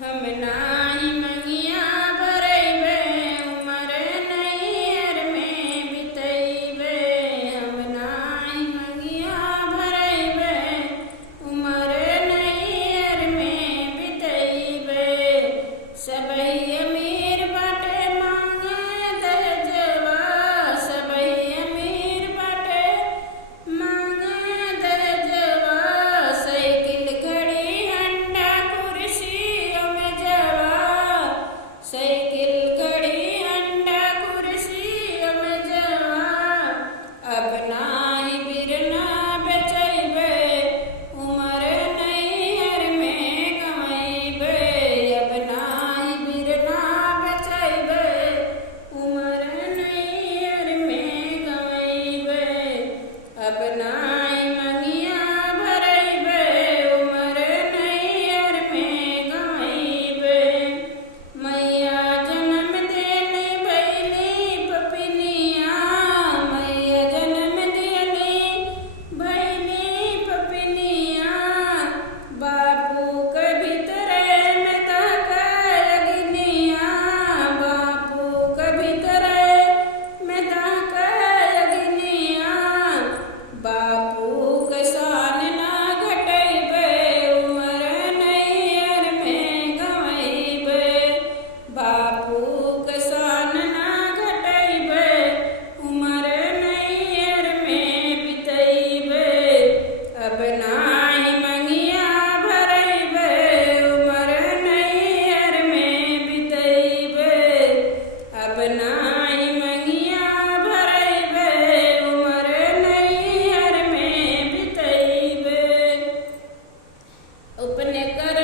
हम नाही मंगिया भरैबे उमर नैहर में बितैबे। हम नाही मंगिया भरैबे उमर नैहर में बितैबे। सबई अमीर बाटे मांगे दहेजवा, सबई अमीर बाटे मांगे दहेजवा। साइकिल घड़ी अंडा कुर्सी में जवा, साइकिल घड़ी अंडा कुर्सी में जवा। अब नाही बिरना बेचैबे उमर नैहर में गवैबे। अब नाही बिरना बेचैबे उमर नैहर में गवैबे। अब नाही मंगिया भरैबे उमर नैहर में गवैबे। मैया जन्म देली भैली पपिनिया, मैया जन्म देली भैली पपिनिया। बापू के भीतरे में ताके अग्निया, बापू के भीतरे में ताके अग्निया। बापू के शान ना घटैबे उमर नैहर में गवैबे। बापू के शान ना घटैबे उमर नैहर में बितैबे। अब नाही मंगिया भरैबे उमर नैहर में बितैबे। अब नाही मंगिया भरैबे उमर नैहर में बितैबे। अपने कर